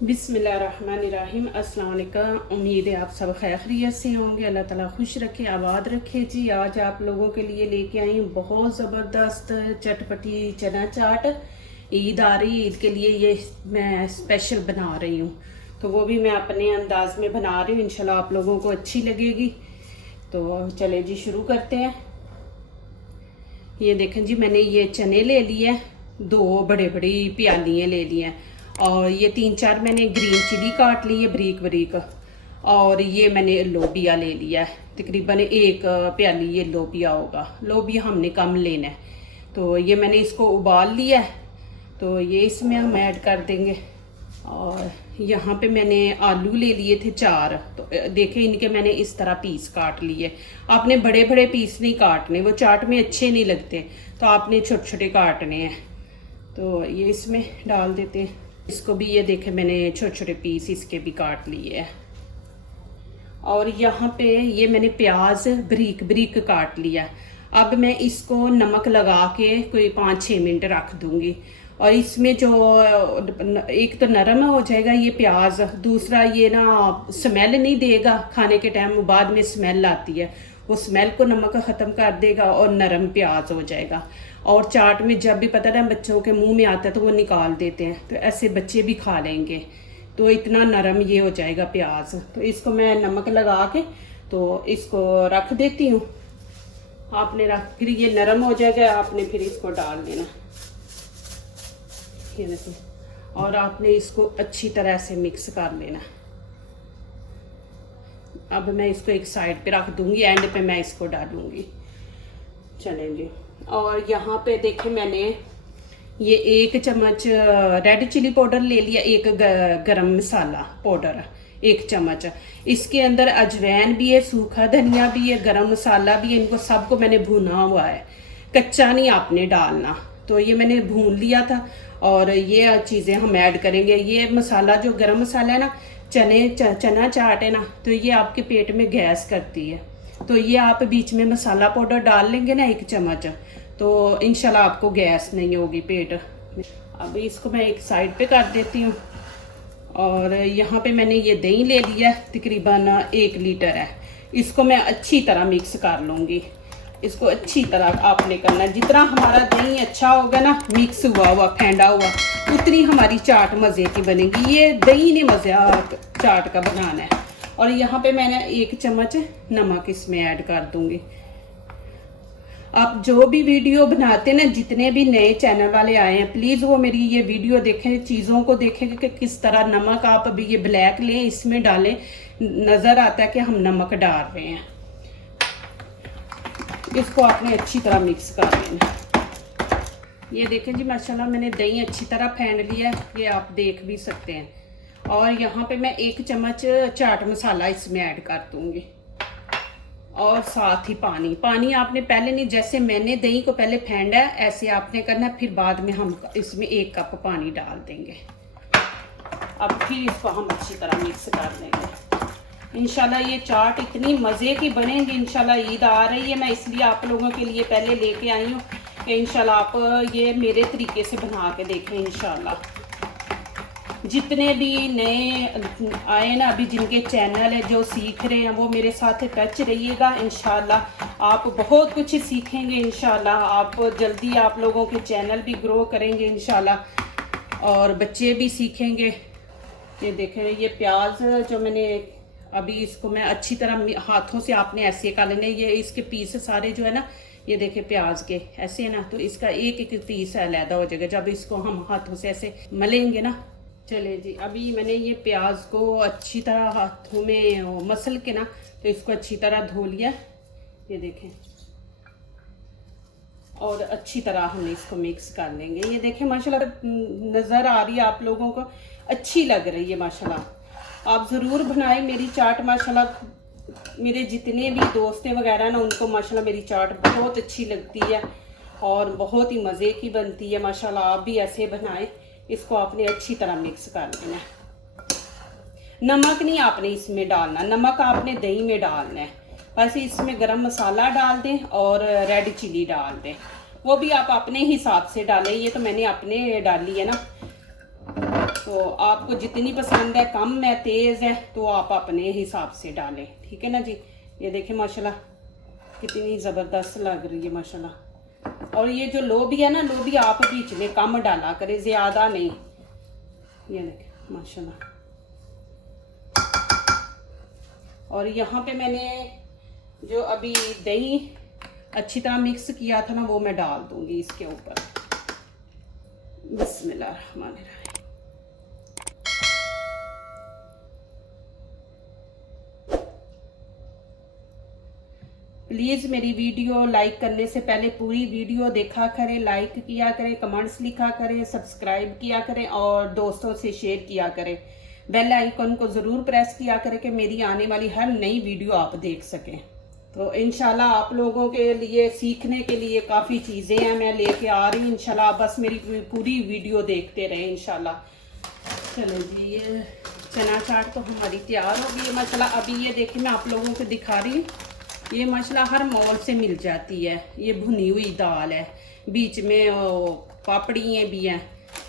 बिस्मिल्लाहिर्रहमानिर्रहीम। अस्सलाम वालेकुम। उम्मीद है आप सब खैरियत से होंगे। अल्लाह ताला खुश रखे, आबाद रखे। जी आज आप लोगों के लिए लेके आई हूँ बहुत ज़बरदस्त चटपटी चना चाट। ईद आ रही है, ईद के लिए ये मैं स्पेशल बना रही हूँ, तो वो भी मैं अपने अंदाज में बना रही हूँ। इंशाल्लाह आप लोगों को अच्छी लगेगी। तो चले जी शुरू करते हैं। ये देखें जी, मैंने ये चने ले लिए, दो बड़े बड़ी प्यालियाँ ले ली हैं, और ये 3-4 मैंने ग्रीन चिली काट ली है बारीक बारीक, और ये मैंने लोबिया ले लिया है। तकरीबन एक प्याली ये लोबिया होगा। लोबिया हमने कम लेना है। तो ये मैंने इसको उबाल लिया है, तो ये इसमें हम ऐड कर देंगे। और यहाँ पे मैंने आलू ले लिए थे 4, तो देखें इनके मैंने इस तरह पीस काट लिए। आपने बड़े बड़े पीस नहीं काटने, वो चाट में अच्छे नहीं लगते, तो आपने छोटे छोटे काटने हैं। तो ये इसमें डाल देते हैं। इसको भी ये देखें मैंने छोटे छोटे पीस इसके भी काट लिए हैं। और यहाँ पे ये मैंने प्याज बारीक बारीक काट लिया। अब मैं इसको नमक लगा के कोई 5-6 मिनट रख दूंगी। और इसमें जो एक तो नरम हो जाएगा ये प्याज, दूसरा ये ना स्मेल नहीं देगा खाने के टाइम, बाद में स्मेल आती है, वो स्मेल को नमक ख़त्म कर देगा और नरम प्याज हो जाएगा। और चाट में जब भी पता ना बच्चों के मुंह में आता है तो वो निकाल देते हैं, तो ऐसे बच्चे भी खा लेंगे। तो इतना नरम ये हो जाएगा प्याज। तो इसको मैं नमक लगा के तो इसको रख देती हूँ। आपने रख, फिर ये नरम हो जाएगा, आपने फिर इसको डाल देना। ये देखो, और आपने इसको अच्छी तरह से मिक्स कर लेना। अब मैं इसको एक साइड पे रख दूंगी, एंड पे मैं इसको डालूंगी। चलेंगे। और यहाँ पे देखे मैंने ये 1 चम्मच रेड चिली पाउडर ले लिया, एक गरम मसाला पाउडर 1 चम्मच। इसके अंदर अजवैन भी है, सूखा धनिया भी है, गरम मसाला भी है। इनको सबको मैंने भुना हुआ है, कच्चा नहीं आपने डालना। तो ये मैंने भून लिया था, और ये चीज़ें हम ऐड करेंगे। ये मसाला जो गरम मसाला है ना, चना चाट है ना, तो ये आपके पेट में गैस करती है। तो ये आप बीच में मसाला पाउडर डाल लेंगे ना 1 चम्मच, तो इंशाल्लाह आपको गैस नहीं होगी पेट। अब इसको मैं एक साइड पे कर देती हूँ। और यहाँ पे मैंने ये दही ले लिया, तकरीबन 1 लीटर है। इसको मैं अच्छी तरह मिक्स कर लूँगी। इसको अच्छी तरह आपने करना है। जितना हमारा दही अच्छा होगा ना, मिक्स हुआ हुआ फेंटा हुआ, उतनी हमारी चाट मज़े की बनेगी। ये दही ने मज़ा चाट का बनाना है। और यहाँ पे मैंने 1 चम्मच नमक इसमें ऐड कर दूंगी। आप जो भी वीडियो बनाते हैं ना, जितने भी नए चैनल वाले आए हैं, प्लीज़ वो मेरी ये वीडियो देखें, चीज़ों को देखें कि किस तरह नमक आप अभी ये ब्लैक लें, इसमें डालें, नज़र आता है कि हम नमक डाल रहे हैं। इसको आपने अच्छी तरह मिक्स कर लेना। ये देखें जी, माशाल्लाह मैंने दही अच्छी तरह फेंट लिया है, ये आप देख भी सकते हैं। और यहाँ पे मैं 1 चम्मच चाट मसाला इसमें ऐड कर दूंगी, और साथ ही पानी आपने पहले नहीं, जैसे मैंने दही को पहले फेंटा है ऐसे आपने करना, फिर बाद में हम इसमें 1 कप पानी डाल देंगे। अब फिर इसको हम अच्छी तरह मिक्स कर लेंगे। इंशाल्लाह ये चाट इतनी मज़े की बनेगी। इंशाल्लाह ईद आ रही है, मैं इसलिए आप लोगों के लिए पहले लेके आई हूँ कि इंशाल्लाह आप ये मेरे तरीके से बना के देखें। इंशाल्लाह जितने भी नए आए ना अभी, जिनके चैनल है, जो सीख रहे हैं, वो मेरे साथ टच रहिएगा। इंशाल्लाह आप बहुत कुछ सीखेंगे। इंशाल्लाह आप जल्दी, आप लोगों के चैनल भी ग्रो करेंगे इंशाल्लाह, और बच्चे भी सीखेंगे। ये देखें, ये प्याज जो मैंने अभी, इसको मैं अच्छी तरह हाथों से आपने ऐसे कर लेने। ये इसके पीस सारे जो है ना, ये देखें प्याज के ऐसे है ना, तो इसका एक पीस अलहदा हो जाएगा जब इसको हम हाथों से ऐसे मलेंगे ना। चले जी, अभी मैंने ये प्याज को अच्छी तरह हाथों में मसल के ना, तो इसको अच्छी तरह धो लिया। ये देखें, और अच्छी तरह हम इसको मिक्स कर लेंगे। ये देखें माशाल्लाह नज़र आ रही है आप लोगों को, अच्छी लग रही है माशाल्लाह। आप ज़रूर बनाएं मेरी चाट। माशाल्लाह मेरे जितने भी दोस्तें वगैरह ना, उनको माशाल्लाह मेरी चाट बहुत अच्छी लगती है और बहुत ही मज़े की बनती है माशाल्लाह। आप भी ऐसे बनाएं। इसको आपने अच्छी तरह मिक्स कर लेना। नमक नहीं आपने इसमें डालना, नमक आपने दही में डालना है। बस इसमें गरम मसाला डाल दें और रेड चिली डाल दें, वो भी आप अपने हिसाब से डालें। ये तो मैंने अपने डाली है ना, तो आपको जितनी पसंद है, कम है, तेज़ है, तो आप अपने हिसाब से डालें, ठीक है ना जी। ये देखें माशाल्लाह कितनी ज़बरदस्त लग रही है माशाल्लाह। और ये जो लोबी है ना, लोबी आप बीच में कम डाला करें, ज़्यादा नहीं। ये देखें माशाल्लाह। और यहाँ पे मैंने जो अभी दही अच्छी तरह मिक्स किया था ना, वो मैं डाल दूंगी इसके ऊपर। बिस्मिल्लाहिर्रहमानिर्रहीम। प्लीज़ मेरी वीडियो लाइक करने से पहले पूरी वीडियो देखा करें, लाइक किया करें, कमेंट्स लिखा करें, सब्सक्राइब किया करें और दोस्तों से शेयर किया करें। बेल आइकन को ज़रूर प्रेस किया करें कि मेरी आने वाली हर नई वीडियो आप देख सकें। तो इंशाल्लाह आप लोगों के लिए सीखने के लिए काफ़ी चीज़ें हैं मैं लेके आ रही हूँ। इंशाल्लाह बस मेरी पूरी वीडियो देखते रहें इंशाल्लाह। चलो जी, ये चना चाट तो हमारी तैयार हो गई है माशाल्लाह। अभी ये देखिए मैं आप लोगों को दिखा रही हूँ, ये माशाल्लाह हर मॉल से मिल जाती है। ये भुनी हुई दाल है, बीच में पापड़ियाँ भी हैं,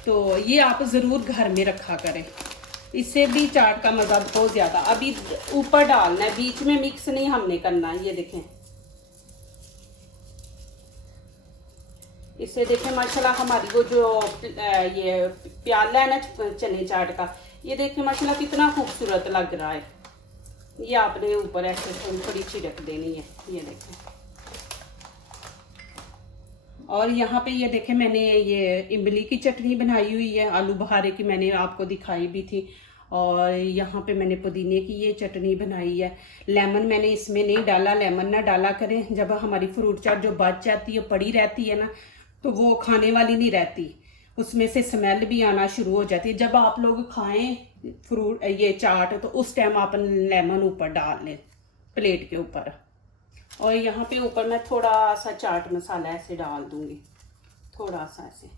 तो ये आप ज़रूर घर में रखा करें, इससे भी चाट का मज़ा बहुत ज़्यादा। अभी ऊपर डालना है, बीच में मिक्स नहीं हमने करना। ये देखें, इससे देखें माशाल्लाह हमारी वो जो ये प्याला है ना चने चाट का, ये देखें माशाल्लाह कितना खूबसूरत लग रहा है। ये आपने ऊपर ऐसे थोड़ी थोड़ी छिड़क देनी है। ये देखें, और यहाँ पे ये देखें मैंने ये इमली की चटनी बनाई हुई है, आलू बुखारे की मैंने आपको दिखाई भी थी। और यहाँ पे मैंने पुदीने की ये चटनी बनाई है। लेमन मैंने इसमें नहीं डाला, लेमन ना डाला करें। जब हमारी फ्रूट चाट जो बच जाती है, पड़ी रहती है ना, तो वो खाने वाली नहीं रहती, उसमें से स्मेल भी आना शुरू हो जाती है। जब आप लोग खाएं फ्रूट ये चाट, तो उस टाइम आप लेमन ऊपर डाल लें प्लेट के ऊपर। और यहाँ पे ऊपर मैं थोड़ा सा चाट मसाला ऐसे डाल दूंगी, थोड़ा सा ऐसे।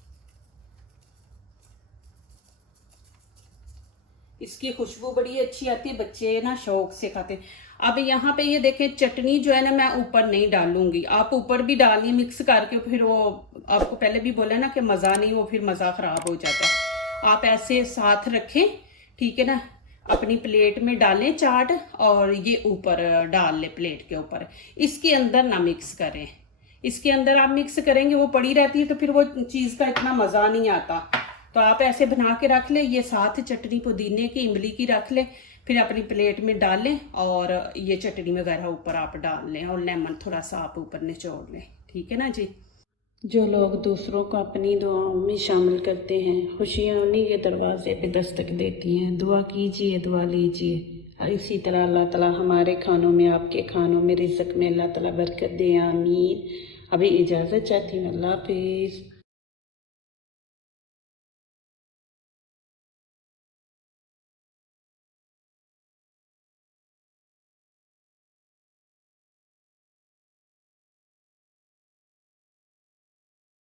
इसकी खुशबू बड़ी अच्छी आती है, बच्चे ना शौक से खाते हैं। अब यहाँ पे ये देखें चटनी जो है ना, मैं ऊपर नहीं डालूंगी, आप ऊपर भी डालिए मिक्स करके। फिर वो आपको पहले भी बोला ना कि मज़ा नहीं, वो फिर मज़ा ख़राब हो जाता है। आप ऐसे साथ रखें, ठीक है ना, अपनी प्लेट में डालें चाट और ये ऊपर डाल लें प्लेट के ऊपर। इसके अंदर ना मिक्स करें, इसके अंदर आप मिक्स करेंगे वो पड़ी रहती है, तो फिर वो चीज़ का इतना मज़ा नहीं आता। तो आप ऐसे बना के रख लें, ये साथ चटनी पुदीने की इमली की रख लें, फिर अपनी प्लेट में डालें और ये चटनी वगैरह ऊपर आप डाल लें और लेमन थोड़ा सा आप ऊपर निचोड़ लें, ठीक है ना जी। जो लोग दूसरों को अपनी दुआओं में शामिल करते हैं, खुशियाँ उन्हीं के दरवाजे पे दस्तक देती हैं। दुआ कीजिए, दुआ लीजिए, और इसी तरह अल्लाह ताला हमारे खानों में, आपके खानों में, रिज़्क़ में अल्लाह ताला बरकत दे, आमीन। अभी इजाज़त चाहती हूँ, अल्लाह हाफिज़।